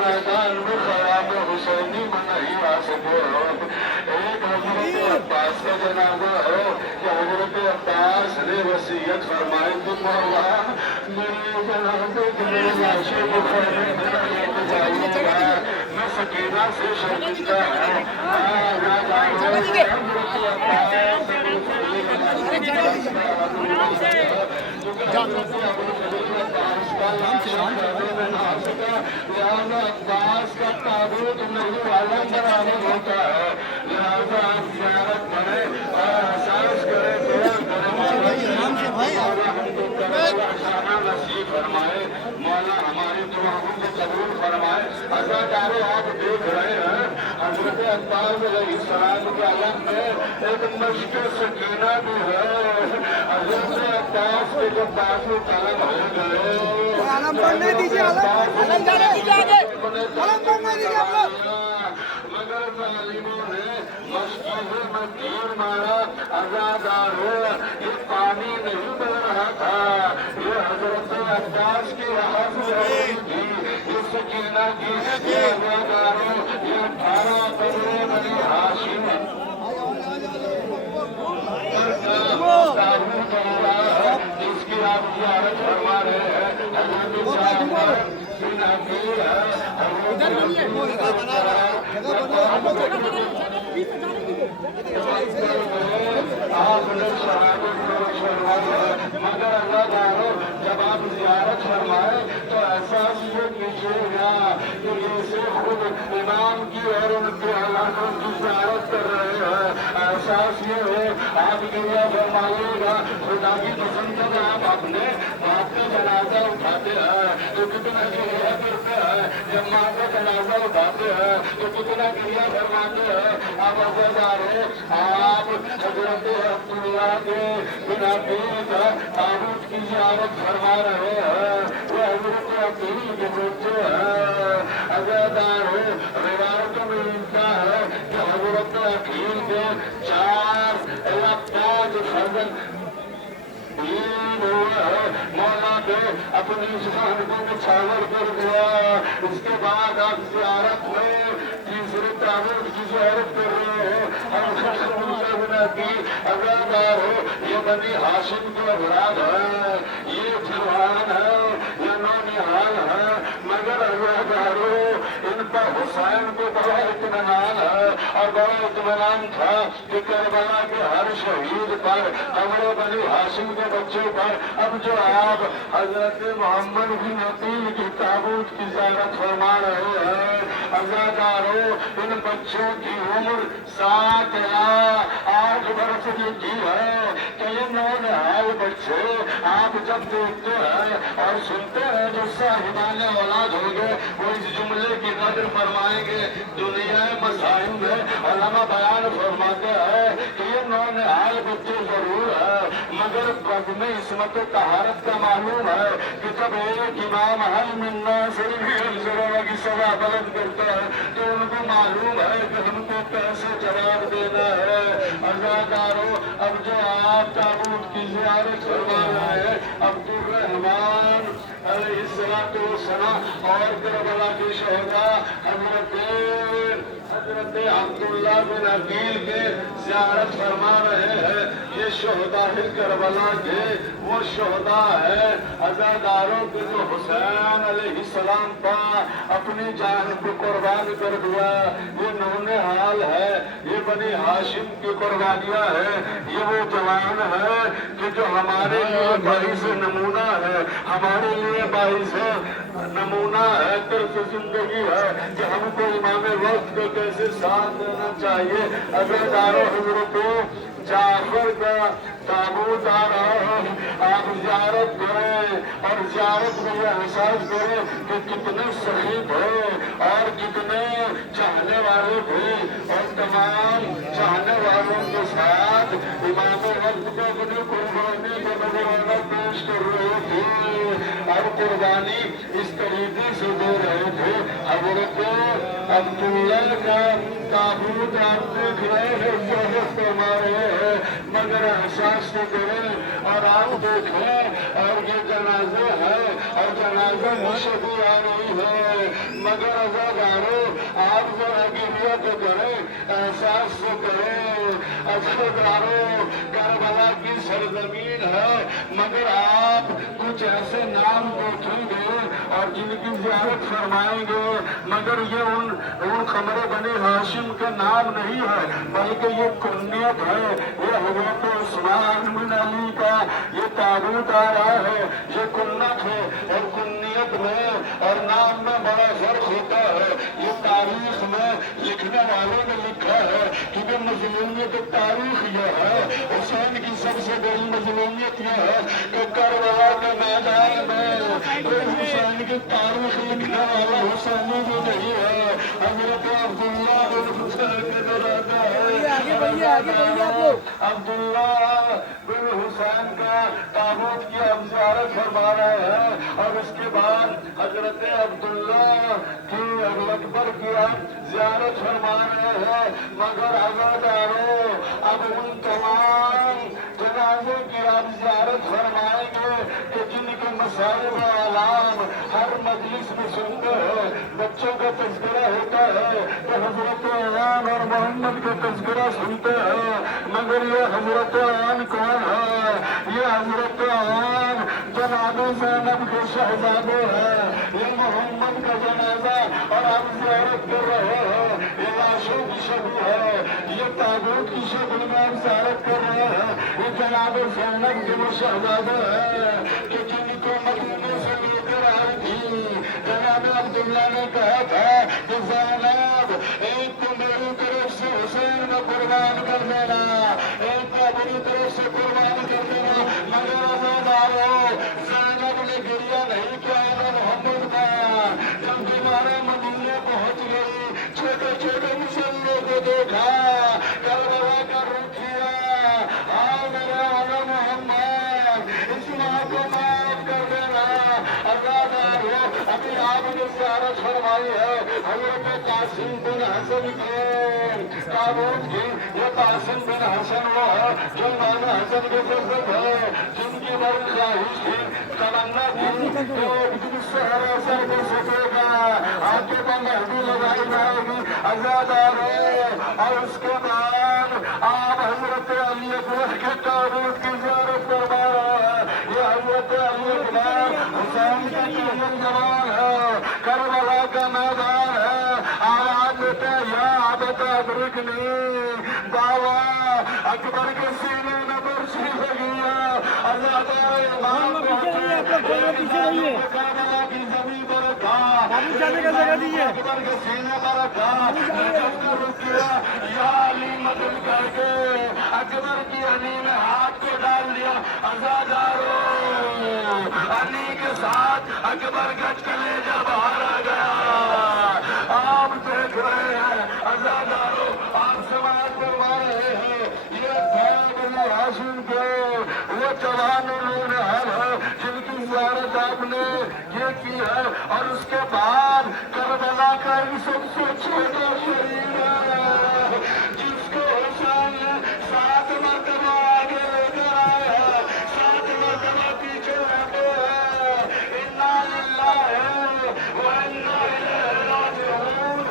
मैदान में ख़याम हुसैनी में नहीं आ सके हो। एक हज़रत अब्बास का जनाजा हो कि हज़रत अब्बास ने वसीयत फरमाई कि मौला मेरे जनाजे की मेरी लाशें बुखारी में लेके जाइएगा। मैं सकीना से शर्मिंदा है। अब्बास का ताबूत नहीं आलम बराबर होता है, लिहाजा आप ज़ियारत करें और एहसास करें शाना नसीब फरमाए। मौला हमारी दुआओं को कबूल फरमाए। अज़ादारों आप देख रहे हैं हज़रत अब्बास अलैहिस्सलाम के आलम में एक मश्क सकीना भी है। हज़रत अब्बास के जो बाजू कलम हो गए आलम बढ़ने दीजिए, आलम जाने दीजिए आगे, आलम बढ़ने दीजिए आप लोग। मगर जालिमों ने मस्जिद में तीर मारा। अज़ादारों ये पानी नहीं बह रहा था, ये हज़रत अब्बास की आवाज़ थी, ये सकीना की। ये अज़ादारों ये 18 करोड़ बनी हाशिम ताबूत है जिसकी आप ज़ियारत फरमा रहे हैं। मगर अल्लाह जब आप ज़ियारत फरमाए तो एहसास ये कीजिएगा कि जैसे खुद इमाम की और उनके औलादों की ज़ियारत कर रहे हैं। एहसास ये है आप गिरिया फरमाइएगा खुदा की कसम जब आप अपने बाप का जनाजा उठाते हैं तो कितना गिरिया करते हैं, जब माँ का जनाजा उठाते हैं तो कितना गिरिया फरमाते हैं। आप अज़ादारों आप हज़रत अब्दुल्लाह के बिना पीर का ताबूत की ज़ियारत फरमा रहे हैं। वो हज़रत अकील के बच्चे हैं। अज़ादारों रिवायतों में मिलता है कि हज़रत अकील के 4 या 5 फर्जंद मौला के अपनी जुबान को निछावर कर दिया। उसके बाद आप ज़ियारत में तीसरे ताबूत की ज़ियारत कर रहे हो। अज़ादार हो ये बनी हाशिम के औलाद है, ये जवान है, ये नौनिहाल है। मगर अज़ादार हो इन पर हुसैन को बड़ा इत्मीनान है और बड़ा इत्मीनान था कि करबला के हर शहीद पर हमरे बनी हाशिम के बच्चों पर अब जो आप हज़रत मोहम्मद बिन अकील की ताबूत की ज़ियारत फरमा रहे हैं। अज़ादारों इन बच्चों की उम्र 7 या 8 बरस की है। तो ये नौनिहाल बच्चे आप जब देखते हैं और सुनते हैं जो साहिबाने औलाद होंगे वो इस जुमले की कदर फरमाएंगे। दुनिया मसाइल में उलमा बयान फरमाते हैं कि ये नौनिहाल बच्चे जरूर है मगर बद में इसमत तहारत का मालूम है कि जब एक इमाम हल मिन्ना से की सजा गलत करता है तो उनको मालूम है कि हमको कैसे जवाब देना है। अज़ादारों अब जो आप ताबूत की ज़ियारत फरमा रहे हैं अब्दुर्रहमान अलैहिस्सलाम और करबला के शहदा हज़रत अब्दुल्लाह बिन अकील के ज़ियारत फरमा रहे हैं। ये शहदा है करबला के वो शहदा है अज़ादारों के जो हुसैन अलैहिस्सलाम का अपनी जान को कुर्बान कर दिया। ये नौनिहाल है, ये बनी हाशिम की कुर्बानियाँ है। ये वो जवान है कि जो हमारे लिए बाइस नमूना है, हमारे लिए बाइस नमूना है, तर्ज जिंदगी है कि हमको इमाम वक्त को कैसे साथ देना चाहिए। अज़ादारों हज़रत जाफर का ताबूत आ रहा है, आप ज़ियारत करें और ज़ियारत में यह एहसास करें कि कितने शहीद हैं और कितने चाहने वाले थे और तमाम चाहने वालों के साथ इमाम वक्त को अपनी कुर्बानी का नजराना पेश कर रहे थे और कुर्बानी इस तरीके से दे रहे थे। हज़रत अब्दुल्ला का ताबूत आप देख रहे हैं, ज़बरदस्त हमारे हैं, मगर एहसास तो करें और आप देखें और ये जनाजे है और जनाजे मुशबी आ रही है, मगर अज़ादारों आप जरा गिरिया तो करें, एहसास तो करें। अज़ादारों करबला की सरजमीन है, मगर आप कुछ ऐसे नाम देखेंगे और जिनकी ज़ियारत फरमाएंगे, मगर ये उन खमरे बने हाशिम का नाम नहीं है, बल्कि ये कुन्नियत है। ये हज़रत उस्मान बिन अली का ये ताबूत आ रहा है, ये कुन्नत है और कुन्नियत में और नाम में बड़ा फर्क होता है। ये तारीख में लिखने वालों ने लिखा है कि ये मजलूमियत तारीख यह है, हुसैन की सबसे बड़ी मजलूमियत यह है कि करबला के मैदान में कोई हुसैन की तारीख लिखने वाला हुसैनी भी नहीं है। हजरत अब्दुल्ला बिन हुसैन के दराजा है, अब्दुल्ला बिन हुसैन का ताबूत की हम ज़ियारत फरमा रहे हैं और उसके बाद हजरत अब्दुल्ला की अकबर की हम ज़ियारत फरमा रहे हैं। मगर अज़ादारों अब उन तमाम जनाज़ों की आप ज़ियारत फरमाएंगे कि जिनके मसाइल व आलाम हर मजलिस में सुनते हैं। बच्चों का तज़किरा होता है तो हजरत आन और मोहम्मद का तज़किरा सुनते हैं, मगर ये हजरत आन कौन है? ये हजरत आन जनाब ज़ैनब के शहजादे हैं, ये मोहम्मद का जनाजा और आप ज़ियारत कर रहे हैं। ये लाशों की शक्ल है, ये ताबूत की शक्ल में आप ज़ियारत कर रहे हैं। ये जनाब ज़ैनब के वो शहजादे हैं कि जिनको मदीने से लेकर आई थी। जनाब अब्दुल्ला ने कहा था कि ज़ैनब एक को मेरी तरफ से हुसैन में कुर्बान कर देना, एक को अपनी तरफ से कुर्बान कर देना। मगर अज़ादारों ज़ैनब ने गिरिया नहीं किया मोहम्मद का। जब दीवारें मदीने पहुंच गई, छोटे छोटे मुसल्लों को देखा, करबला का रुख किया, हाँ मेरे वाला मोहम्मद इस माँ को माफ कर देना। अज़ादारों अभी आपने ज़ियारत फरमाई है हज़रत कासिम बिन हसन के ताबूत की। ये कासिम बिन हसन वो है जो इमाम हसन के ज़ुर्रियत है, जिनकी बड़ी ख्वाहिश थी, तमन्ना थी कि एक दिन सहरा सर को सकेगा, आंखें पर मेहंदी लगाई जाएगी। अज़ादारों और उसके बाद आप हजरत अली अकबर के ताबूत की ज़ियारत फरमा रहे हैं। ये हजरत अली अकबर हुसैन का करीम जवान है, करबला का मैदान है। आवाज देते या आदत अदरकनी, बाबा अकबर के सीने में बरसी लगी है। अज़ादारों इमाम करबला की जमीन पर रखा, अकबर के सीने पर रखा, रुक गया या अली मदद करके अकबर की अली में हाथ को डाल दिया। अज़ादारों अली के साथ अकबर का कलेजा बाहर आ गया। आप देख रहे हैं अज़ादारों, आप समाज करवा रहे हैं। ये बने हाशिम के वो जवान उन्होंने है जिनकी ज़ियारत आपने ये की है। और उसके बाद करबला का ही सबसे छोटा शरीर है जिसको हुसैन ने 7 मरतबा आगे लेकर आए हैं, 7 मरतबा पीछे रहते हैं। इन्ना लिल्लाहि व इन्ना इलैहि राजिऊन।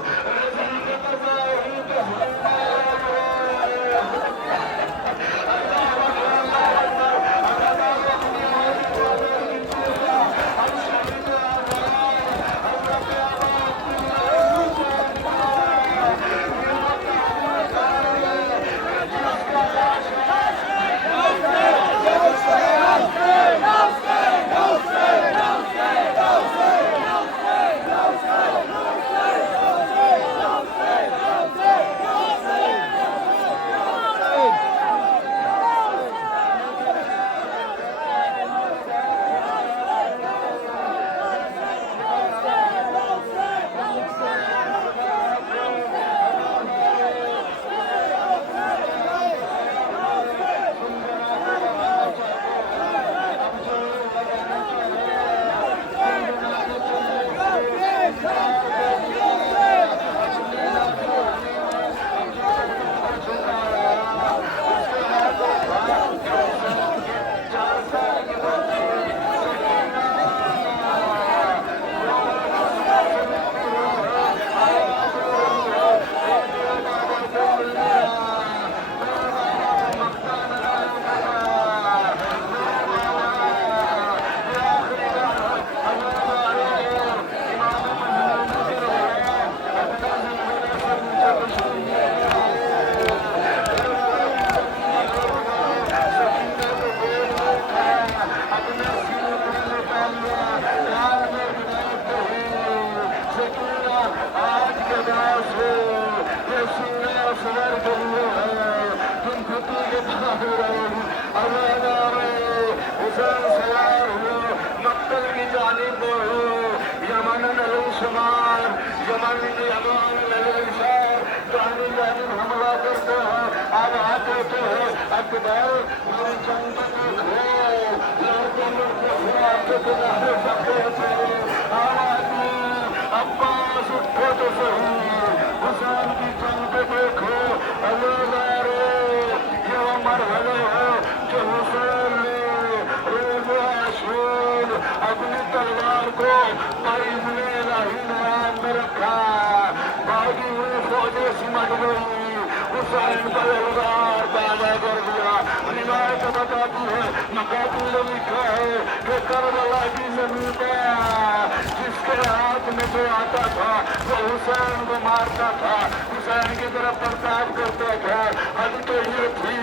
شمار یمن جانی جانب حملہ کرتے ہیں اب آتے تھے اقبال میری جنگ دیکھو لڑکے لڑکے آتے تھے نہر سکتے تھے آدمی عباس اٹھو تو صحیح حسین کی جنگ پہ دیکھو اللہ یہ وہ مرحلے ہے جو حسین نے روز عاشور اپنی تلوار کو قریب میں رکھا باغی ہوئی فوجیں سمٹ گئی حسین کا اظہار پیدا کر دیا روایت بتاتی ہے مقاتل نے لکھا ہے کہ کربلا کی زمین پہ جس کے ہاتھ میں جو آتا تھا وہ حسین کو مارتا تھا حسین کی طرف پرتاب کرتا تھا حد تو یہ تھی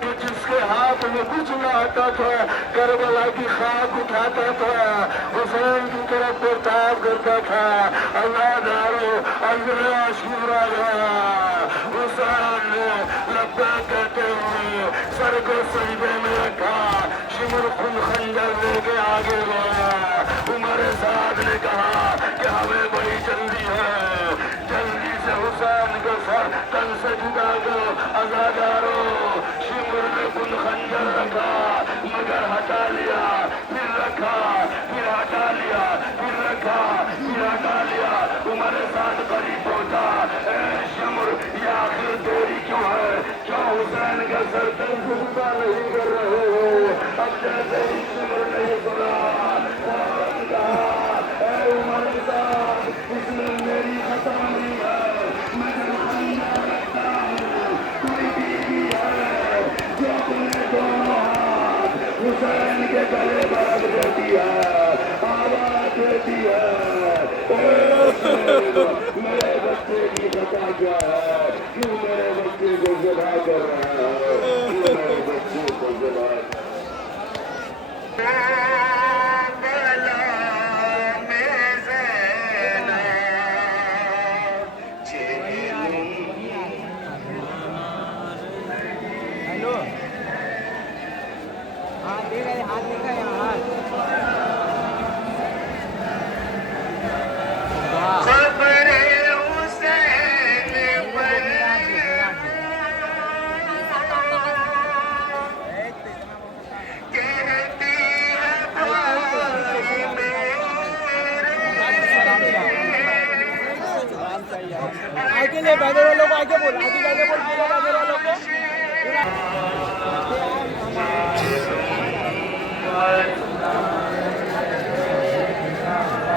کہ جس کے ہاتھ میں کچھ نہ آتا تھا کربلا کی خاک اٹھاتا تھا حسین کی طرف پرتاب کرتا تھا اللہ دارو اللہ شکر حسین نے لبا کہتے ہوئے سر کو سجدے میں رکھا شمر خون خنجر لے کے آگے گیا عمر سعد نے کہا کہ ہمیں بڑی جلدی ہے جلدی سے حسین کو سر تن سے جدا کرو ازادارو شمر نے خون خنجر رکھا مگر ہٹا لیا پھر رکھا پھر ہٹا لیا پھر رکھا پھر ہٹا لیا عمر سعد قریب پہنچا اے شمر یہ آخر دیری کیوں ہے کیوں حسین کا سر تن سے جدا نہیں کر رہے ہو اب جیسے ہی شمر نہیں سنا فوراً کہا اے عمر صاحب اس میں میری خطا نہیں ہے میں خنجر رکھتا ہوں کوئی بیوی ہے جو تمہیں دونوں ہاتھ حسین کے گلے پر رکھ دیتی ہے آواز دیتی ہے میرے بچے کی خطا کیا ہے کیوں میرے بچے کو ذبح کر رہا ہے کیوں میرے بچے کو ذبح हेलो हाथ दे गए हाथ आगे ले बैनर वालों को आगे बोल आगे बैनर बोल बैनर वालों को